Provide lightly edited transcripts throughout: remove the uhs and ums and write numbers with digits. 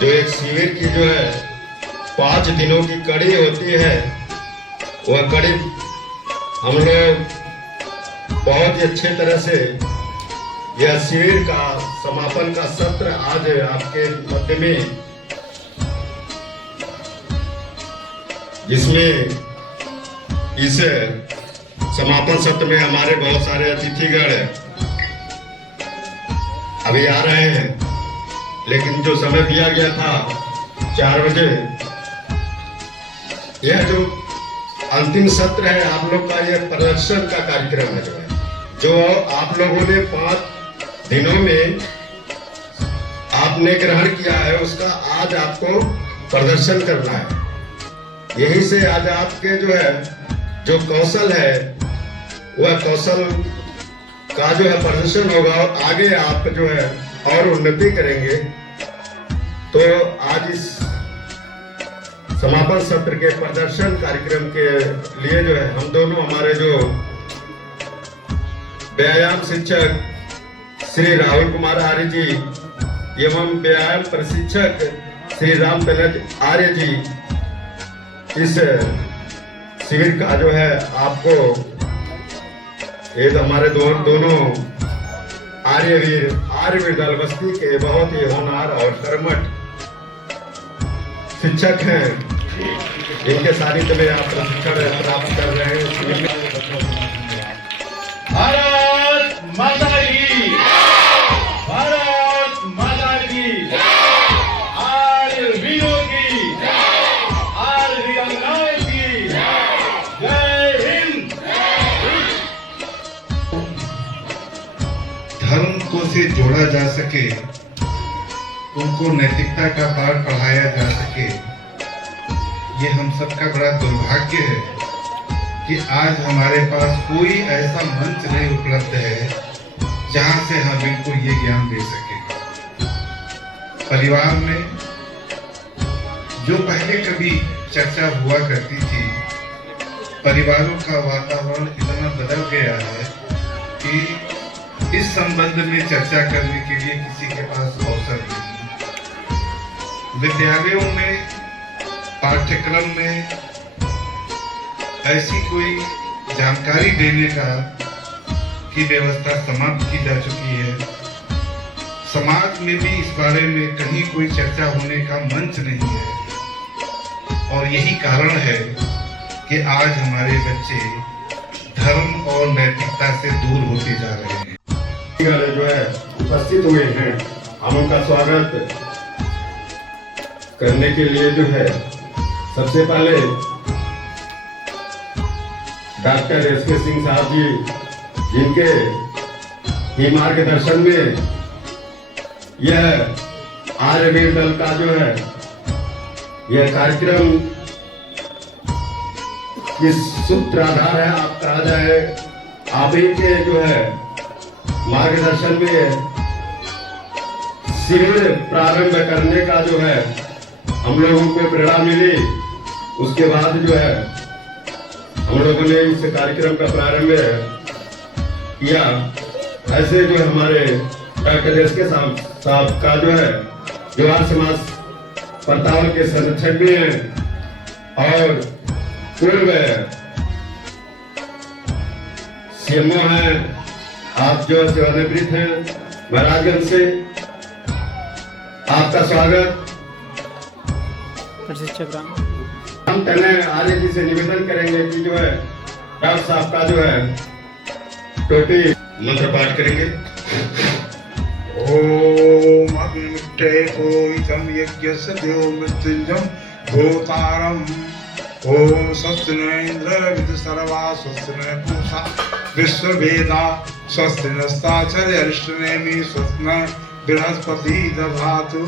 जो एक शिविर की जो है 5 दिनों की कड़ी होती है, वह कड़ी हम लोग बहुत ही अच्छे तरह से यह शिविर का समापन का सत्र आज आपके मध्य में, जिसमें इस समापन सत्र में हमारे बहुत सारे अतिथिगण अभी आ रहे हैं, लेकिन जो समय दिया गया था 4 बजे, यह जो अंतिम सत्र है आप लोग का, यह प्रदर्शन का कार्यक्रम है जो आप लोगों ने 5 दिनों में आपने ग्रहण किया है, उसका आज आपको प्रदर्शन करना है। यही से आज आपके जो है जो कौशल है वह कौशल का जो है प्रदर्शन होगा, और आगे आप जो है और उन्नति करेंगे। तो आज इस समापन सत्र के प्रदर्शन कार्यक्रम के लिए जो है हम दोनों, हमारे जो व्यायाम शिक्षक श्री राहुल कुमार आर्य जी एवं व्यायाम प्रशिक्षक श्री राम तनज आर्य जी, इस शिविर का जो है आपको एक हमारे दोनों आर्यवीर दल बस्ती के बहुत ही होनहार और कर्मठ शिक्षक हैं, इनके सानिध्य में आप प्रशिक्षण प्राप्त कर रहे हैं। भारत माता की, भारत माता की, आर्य वीरों की, आर्य वीरांगनाओं की जय हिंद। धर्म को से जोड़ा जा सके, उनको नैतिकता का पाठ पढ़ाया जा सके, ये हम सबका बड़ा दुर्भाग्य है कि आज हमारे पास कोई ऐसा मंच नहीं उपलब्ध है जहां से हम इनको ये ज्ञान दे सके। परिवार में जो पहले कभी चर्चा हुआ करती थी, परिवारों का वातावरण इतना बदल गया है कि इस संबंध में चर्चा करने के लिए किसी के पास अवसर नहीं। विद्यालयों में पाठ्यक्रम में ऐसी कोई जानकारी देने का की व्यवस्था समाप्त की जा चुकी है। समाज में भी इस बारे में कहीं कोई चर्चा होने का मंच नहीं है, और यही कारण है कि आज हमारे बच्चे धर्म और नैतिकता से दूर होते जा रहे हैं। जो है उपस्थित हुए हैं, हम उनका स्वागत करने के लिए जो है सबसे पहले डॉक्टर एस.के. सिंह साहब जी, जिनके ही मार्गदर्शन में यह आर्यवीर दल का जो है यह कार्यक्रम की सूत्राधार है, आप कहा जाए आप ही के जो है मार्गदर्शन में शिविर प्रारंभ करने का जो है हम लोगों को प्रेरणा मिली। उसके बाद जो है हम लोगों ने इस कार्यक्रम का प्रारंभ किया। ऐसे जो हमारे डॉक्टर एस.के. साहब का जो है जवाहर समाज परतावल के संरक्षक भी हैं और पूर्व सीएमओ हैं। आप जो सेवानिवृत्त हैं महाराजगंज से, आपका स्वागत। हम तने आर्य जी से निवेदन करेंगे कि जो है डॉक्टर साहब का जो है टोपी मंत्र पाठ करेंगे। ओम अग्निमित्रे कोइतम यज्ञस्य देव मृत्युंजय भूतारम। ओम स्वस्ति न इंद्र विद सर्वा स्वस्ति न पूषा विश्ववेदा स्वस्ति नस्ताचर्य अरिष्टनेमि स्वस्ति न बृहस्पति दधातु।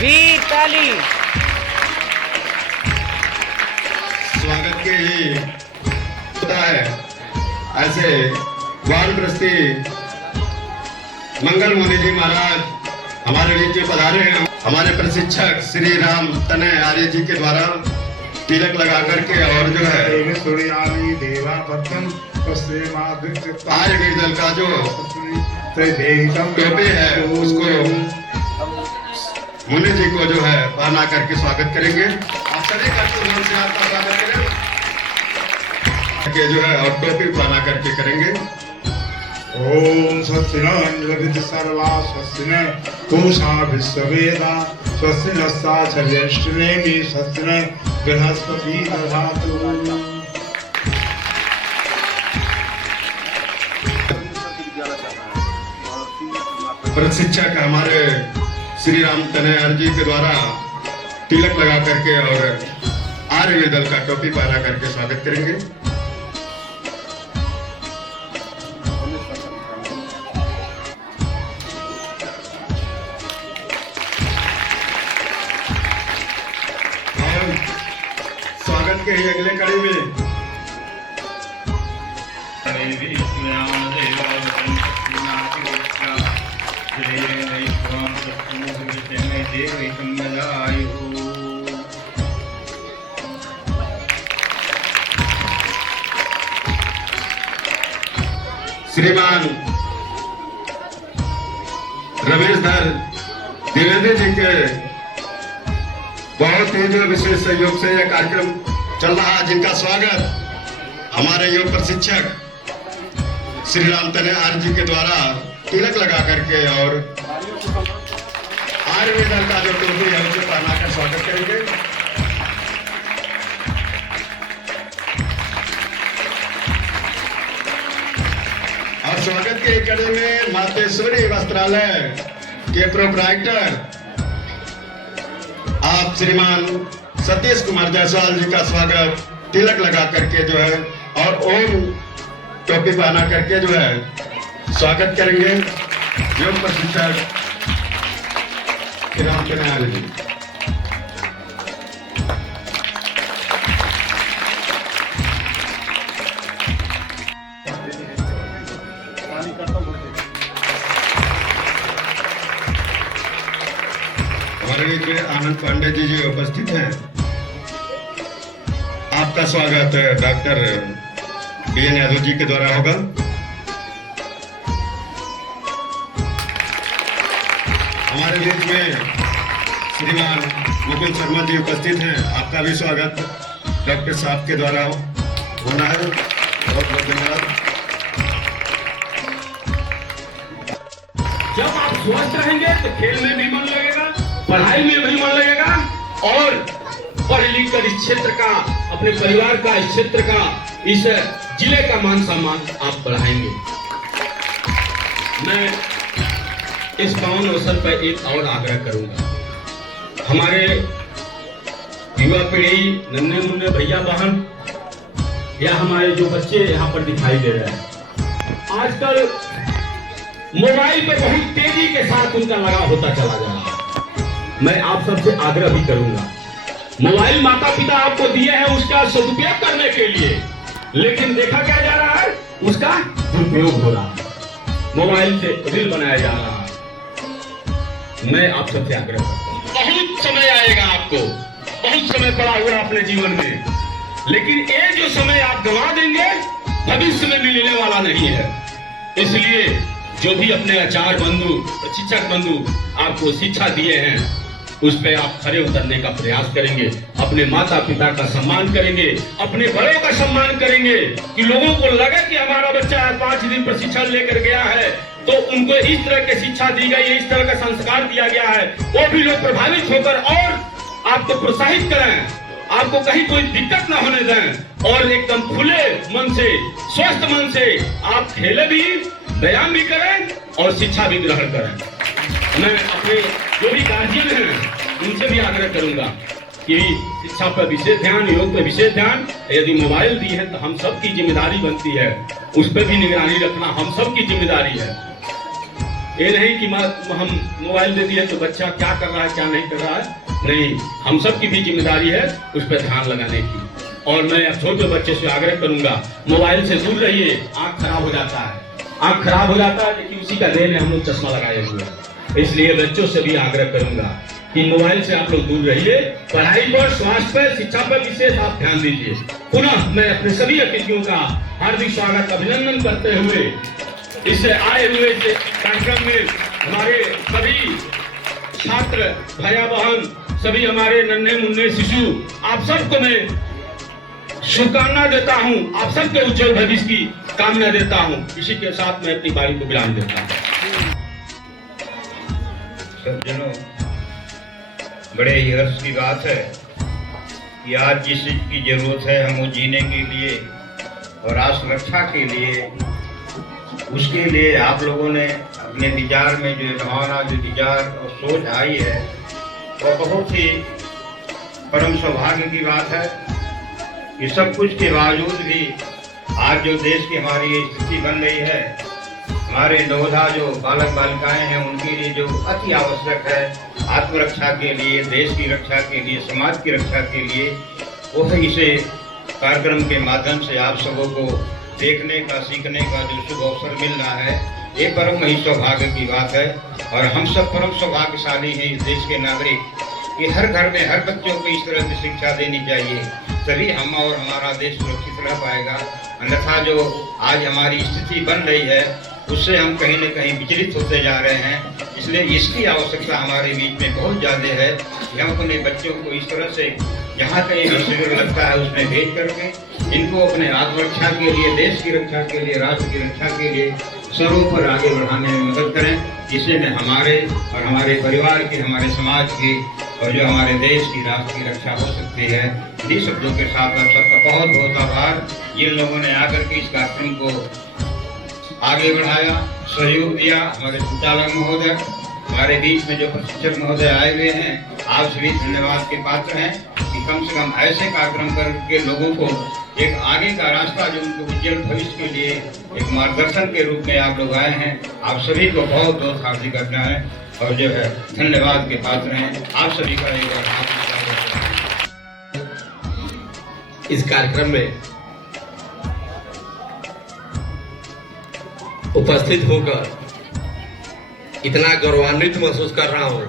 वीर ताली। स्वागत के ही होता है। ऐसे वानप्रस्थी मंगल मुनि जी महाराज हमारे बीच में पधारे हैं। हमारे प्रशिक्षक श्री राम तनय आर्य जी के द्वारा तिलक लगा करके और जो है आर्यवीर दल का जो टोपी है उसको मुनि जी को जो है पहना करके स्वागत करेंगे। आप सभी का नाम से आपका स्वागत करें के जो है और टोपी पहना करके करेंगे। ओम स्वस्ति न इंद्र सर्वा स्वस्ति न पूषा विश्ववेदा स्वस्ति नस्ताक्षज्येष्ठनेमि स्वस्ति न बृहस्पति दधातु। प्रशिक्षक हमारे श्री राम तनयार जी के द्वारा तिलक लगा करके और आर्य दल का टोपी पहना करके स्वागत करेंगे। और स्वागत के ही अगले कड़ी में श्रीमान रमेश धर देवेंद्र जी के बहुत ही जो विशेष सहयोग से यह कार्यक्रम चल रहा है, जिनका स्वागत हमारे योग प्रशिक्षक श्री राम तनयार जी के द्वारा तिलक लगा करके और आर्य दल का जो टोपी है उसे पहना कर स्वागत करेंगे। और स्वागत के कड़ी में मातेश्वरी वस्त्रालय के प्रोप्राइटर आप श्रीमान सतीश कुमार जायसवाल जी का स्वागत तिलक लगा करके जो है और ओम टोपी पहना करके जो है स्वागत करेंगे। योग प्रशिक्षक राम तनयार जी। हमारे बीच में आनंद पांडे जी जो उपस्थित हैं, आपका स्वागत डॉक्टर BN यादव जी के द्वारा होगा। हमारे बीच में श्रीमान मुकुल शर्मा जी उपस्थित हैं, आपका भी स्वागत डॉक्टर साहब के द्वारा होना है। बहुत बहुत धन्यवाद। जब आप स्वस्थ रहेंगे तो खेल में भी मन लगेगा, पढ़ाई में भी मन लगेगा और पढ़ लिख कर इस क्षेत्र का, अपने परिवार का, इस क्षेत्र का, इस जिले का मान सम्मान आप बढ़ाएंगे। मैं इस पावन अवसर पर एक और आग्रह करूंगा। हमारे युवा पीढ़ी, नन्हे मुन्ने भैया बहन या हमारे जो बच्चे यहाँ पर दिखाई दे रहे हैं, आजकल मोबाइल पर बहुत तेजी के साथ उनका लगाव होता चला जा रहा है। मैं आप सबसे आग्रह भी करूंगा, मोबाइल माता पिता आपको दिए हैं उसका सदुपयोग करने के लिए, लेकिन देखा क्या जा रहा है, उसका दुरुपयोग हो रहा है। मोबाइल से रील बनाया जा रहा है। मैं आप सबसे आग्रह करता हूं, बहुत समय आएगा आपको, बहुत समय पड़ा हुआ अपने जीवन में, लेकिन ये जो समय आप गंवा देंगे भविष्य में मिलने वाला नहीं है। इसलिए जो भी अपने आचार्य बंधु, शिक्षक बंधु आपको शिक्षा दिए हैं, उस पे आप खरे उतरने का प्रयास करेंगे, अपने माता पिता का सम्मान करेंगे, अपने बड़ों का सम्मान करेंगे, कि लोगों को लगे कि हमारा बच्चा 5 दिन प्रशिक्षण लेकर गया है तो उनको इस तरह की शिक्षा दी गई है, इस तरह का संस्कार दिया गया है, वो भी लोग प्रभावित होकर और आपको प्रोत्साहित करें, आपको कहीं कोई दिक्कत ना होने दें और एकदम खुले मन से, स्वस्थ मन से आप खेले भी, व्यायाम भी करें और शिक्षा भी ग्रहण करें। मैं अपने जो भी गार्जियन हैं उनसे भी आग्रह करूंगा कि शिक्षा पर विशेष ध्यान, योग पर विशेष ध्यान। यदि मोबाइल दी है तो हम सबकी जिम्मेदारी बनती है, उस पर भी निगरानी रखना हम सबकी जिम्मेदारी है। ये नहीं कि हम मोबाइल दे दिए तो बच्चा क्या कर रहा है क्या नहीं कर रहा है, नहीं, हम सबकी भी जिम्मेदारी है उस पर ध्यान लगाने की। और मैं छोटे बच्चे से आग्रह करूंगा, मोबाइल से दूर रहिए, आंख खराब हो जाता है, आंख खराब हो जाता है, लेकिन उसी का देन है हम लोग चश्मा लगाए हुए हैं। इसलिए बच्चों से भी आग्रह करूंगा कि मोबाइल से आप लोग दूर रहिए, पढ़ाई पर, स्वास्थ्य पर, शिक्षा पर विशेष आप ध्यान दीजिए। पुनः मैं अपने सभी अतिथियों का हार्दिक स्वागत, अभिनंदन करते हुए इससे आए हुए कार्यक्रम में हमारे सभी छात्र भैया बहन सभी हमारे नन्हे मुन्ने शिशु आप सबको मैं शुभकामना देता हूं, आप सबके उज्जवल भविष्य की कामना देता हूं। इसी के साथ मैं अपनी बारी को विराम देता हूं। सज्जनों, बड़े ही हर्ष की बात है कि आज जिस चीज की जरूरत है हम वो जीने के लिए और राष्ट्र रक्षा के लिए, उसके लिए आप लोगों ने अपने विचार में जो भावना, जो विचार और सोच आई है, वह बहुत ही परम सौभाग्य की बात है कि सब कुछ के बावजूद भी आज जो देश की हमारी ये स्थिति बन रही है, हमारे नवोधा जो बालक बालिकाएं हैं उनके लिए जो अति आवश्यक है आत्मरक्षा के लिए, देश की रक्षा के लिए, समाज की रक्षा के लिए, वो इसे कार्यक्रम के माध्यम से आप सबों को देखने का, सीखने का जो शुभ अवसर मिल रहा है, ये परम ही सौभाग्य की बात है। और हम सब परम सौभाग्यशाली हैं इस देश के नागरिक कि हर घर में हर बच्चों को इस तरह की शिक्षा देनी चाहिए, तभी हम और हमारा देश सुरक्षित रह पाएगा। अन्यथा जो आज हमारी स्थिति बन रही है उससे हम कहीं न कहीं विचलित होते जा रहे हैं। इसलिए इसकी आवश्यकता हमारे बीच में बहुत ज़्यादा है कि हम अपने बच्चों को इस तरह से जहाँ कहीं भी शिविर लगता है उसमें भेज करके इनको अपने आत्मरक्षा के लिए, देश की रक्षा के लिए, राष्ट्र की रक्षा के लिए स्वरों पर आगे बढ़ाने में मदद करें, जिससे में हमारे और हमारे परिवार की, हमारे समाज की और जो हमारे देश की, राष्ट्र की रक्षा हो सकती है। इन्हीं शब्दों के साथ आप सबका बहुत बहुत आभार, जिन लोगों ने आकर के इस कार्यक्रम को आगे बढ़ाया, सहयोग दिया। हमारे संचालक महोदय, हमारे बीच में जो प्रशिक्षक महोदय आए हुए हैं, आप सभी धन्यवाद के पात्र हैं कि कम से कम ऐसे कार्यक्रम करके लोगों को एक आगे का रास्ता, जो उनको उज्जवल भविष्य के लिए एक मार्गदर्शन के रूप में आप लोग आए हैं। आप सभी को बहुत बहुत हार्दिक अभिनंदन और जो है धन्यवाद के पात्र हैं। आप सभी का एक इस कार्यक्रम में उपस्थित होकर इतना गौरवान्वित महसूस कर रहा हूं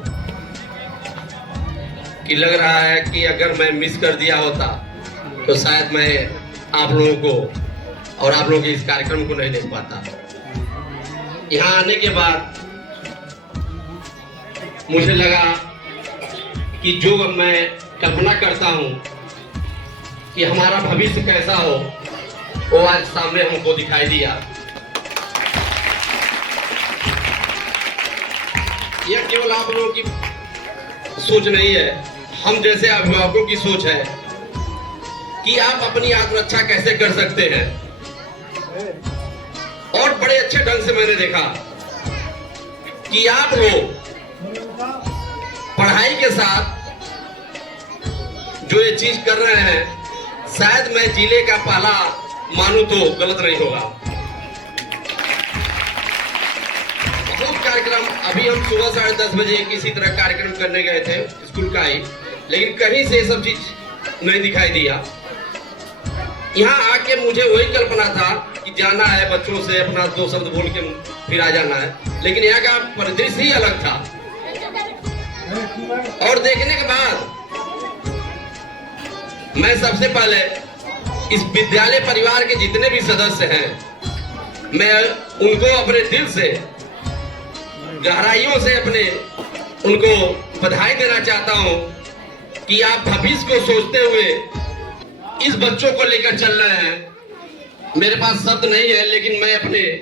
कि लग रहा है कि अगर मैं मिस कर दिया होता तो शायद मैं आप लोगों को और आप लोगों के इस कार्यक्रम को नहीं देख पाता। यहाँ आने के बाद मुझे लगा कि जो मैं कल्पना करता हूँ कि हमारा भविष्य कैसा हो, वो आज सामने हमको दिखाई दिया। यह केवल आप लोगों की सोच नहीं है, हम जैसे अभिभावकों की सोच है कि आप अपनी आत्मरक्षा कैसे कर सकते हैं। और बड़े अच्छे ढंग से मैंने देखा कि आप लोग पढ़ाई के साथ जो ये चीज कर रहे हैं, शायद मैं जिले का पहला मानूं तो गलत नहीं होगा। बहुत कार्यक्रम, अभी हम सुबह 10:30 बजे किसी तरह कार्यक्रम करने गए थे स्कूल का ही, लेकिन कहीं से सब चीज नहीं दिखाई दिया। यहाँ आके मुझे वही कल्पना था कि जाना है, बच्चों से अपना 2 शब्द बोल के फिर आ जाना है, लेकिन यहाँ का परिदृश्य ही अलग था। और देखने के बाद मैं सबसे पहले इस विद्यालय परिवार के जितने भी सदस्य हैं, मैं उनको अपने दिल से, गहराइयों से अपने उनको बधाई देना चाहता हूं कि आप भविष्य को सोचते हुए इस बच्चों को लेकर चल रहे हैं। मेरे पास शब्द नहीं है, लेकिन मैं अपने